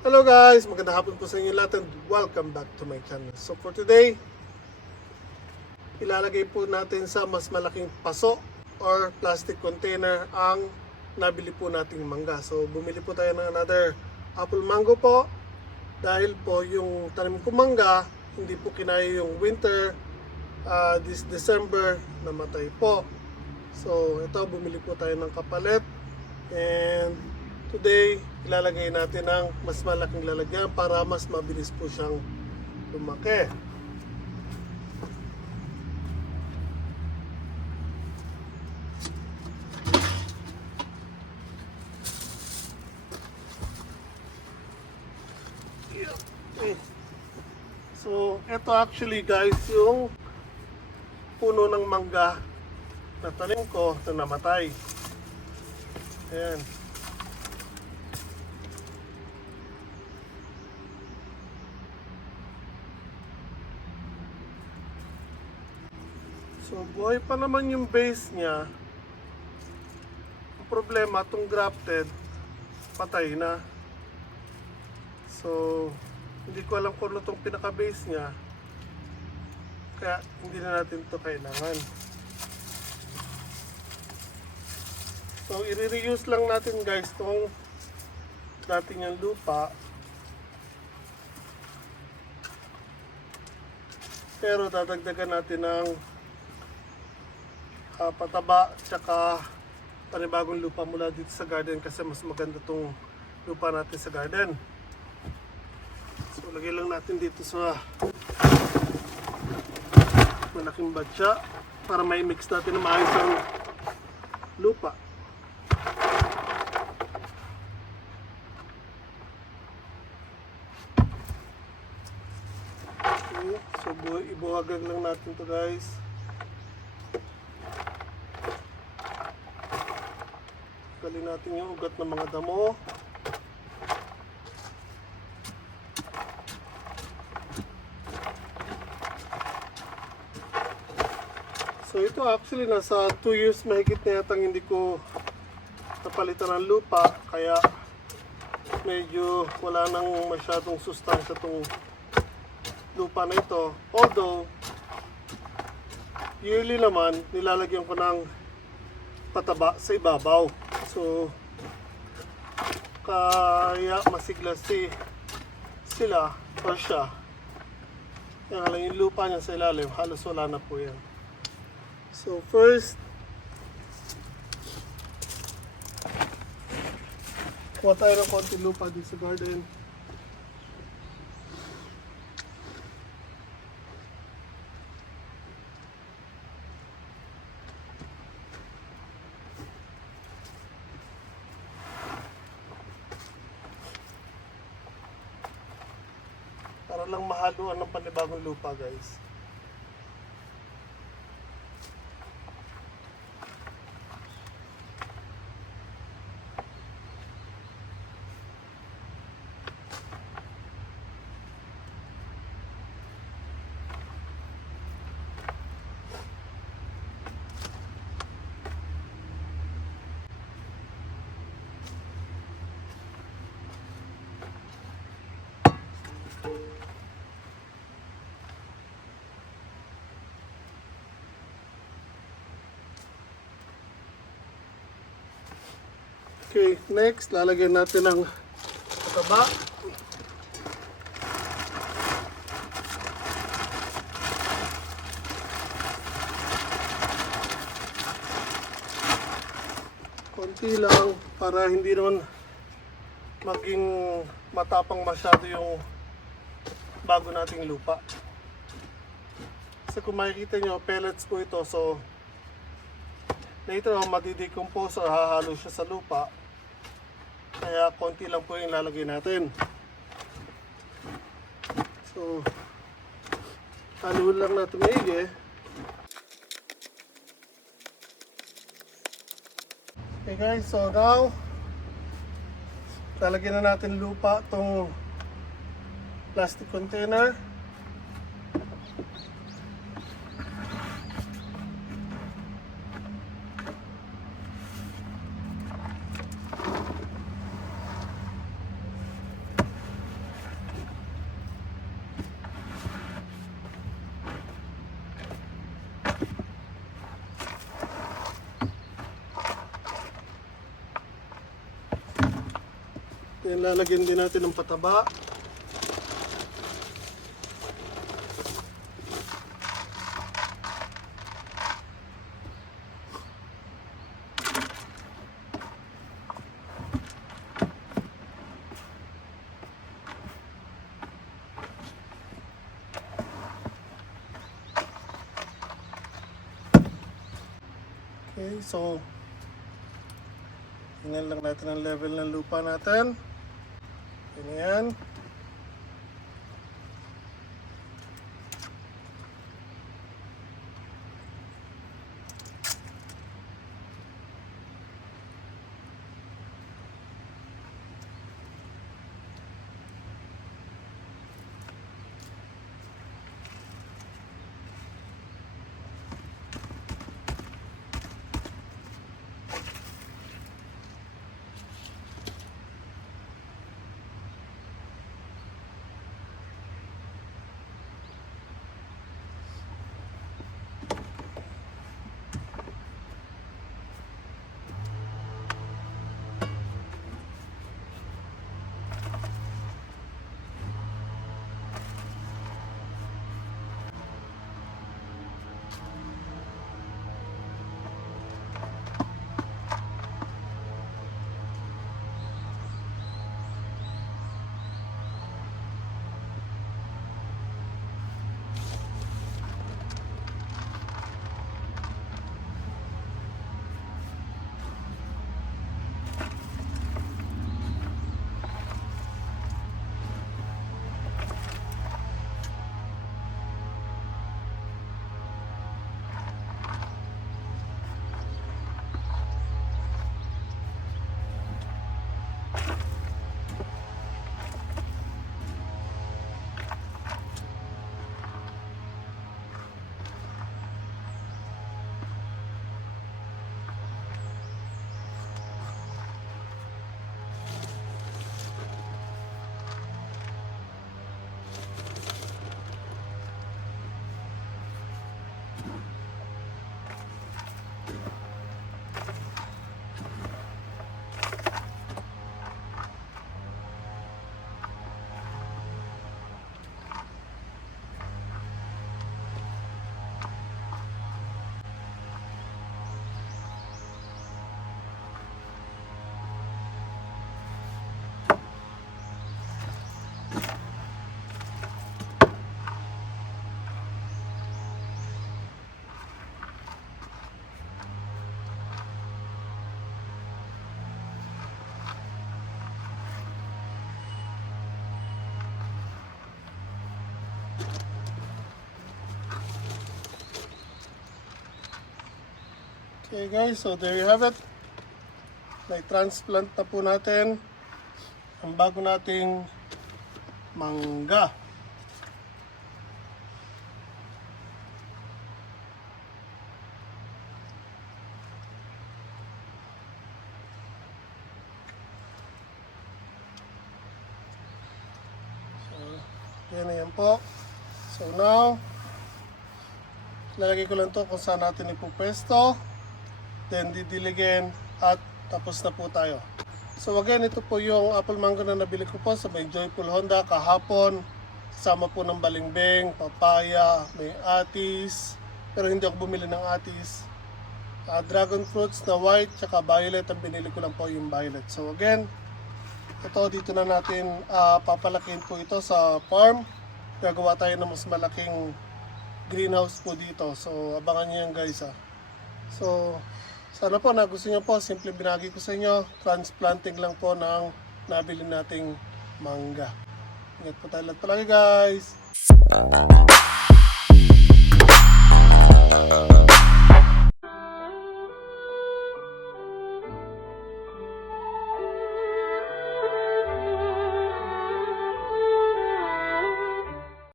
Hello guys, magandang hapon po sa inyo lahat and welcome back to my channel. So for today, ilalagay po natin sa mas malaking paso or plastic container ang nabili po nating mangga. So bumili po tayo ng another apple mango po dahil po yung tanim ko mangga hindi po kinaya yung winter. This December namatay po. So ito, bumili po tayo ng kapalit and today ilalagay natin ng mas malaking lalagyan para mas mabilis po siyang lumaki. Okay. So ito actually guys yung puno ng mangga na tanim ko na namatay. Ayan. So buhay pa naman yung base niya. Ang problema, itong grafted, patay na. So hindi ko alam kung ano itong pinaka-base niya. Kaya hindi na natin ito kailangan. So i-reuse lang natin guys itong dating yung lupa. Pero dadagdagan natin ng pataba tsaka panibagong lupa mula dito sa garden kasi mas maganda tong lupa natin sa garden. So lagay lang natin dito sa malaking batya para may mix natin na maayos ang lupa. Okay, so ibuhagag lang natin to guys. Galing natin yung ugat ng mga damo. So ito actually nasa 2 years mahigit na yatang hindi ko napalitan ng lupa. Kaya medyo wala nang masyadong sustansya itong lupa na ito. Although yearly naman nilalagyan ko ng pataba sa ibabaw. So kaya masigla sila o siya. Yan lang yung lupa niya sa ilalim, halos wala na po yan. So first, kuha tayo ng konti lupa dito sa garden. Para lang mahaluan ng panibagong lupa guys. Okay, next, lalagyan natin ng pataba. Konti lang para hindi naman maging matapang masyado yung bago nating lupa. Kasi kung makikita nyo, pellets po ito. So later on, madidecompose or hahalo siya sa lupa. Kaya konti lang po yung lalagay natin. So haluin lang natin maigi. Okay guys, so now lalagyan na natin lupa tong plastic container. Then lalagyan din natin ng pataba. Okay, so tingnan lang natin ang level ng lupa natin. Ganyan. Okay guys, so there you have it. Na-transplant na po natin ang bago nating mangga. So, yan po. So now, lalagay ko lang to kung saan natin ipupwesto. Then didiligin at tapos na po tayo. So again, ito po yung apple mango na nabili ko po sa may Joyful Honda kahapon. Kasama po ng balimbing, papaya, may atis. Pero hindi ako bumili ng atis. Dragon fruits na white, tsaka violet. Ang binili ko lang po yung violet. So again, ito dito na natin papalakihin po ito sa farm. Gagawa tayo ng mas malaking greenhouse po dito. So abangan nyo yan guys ha. So sana po nagustuhan nyo po, simple binagi ko sa inyo, transplanting lang po ng nabili nating mangga. Ingat po tayo lahat palagi guys!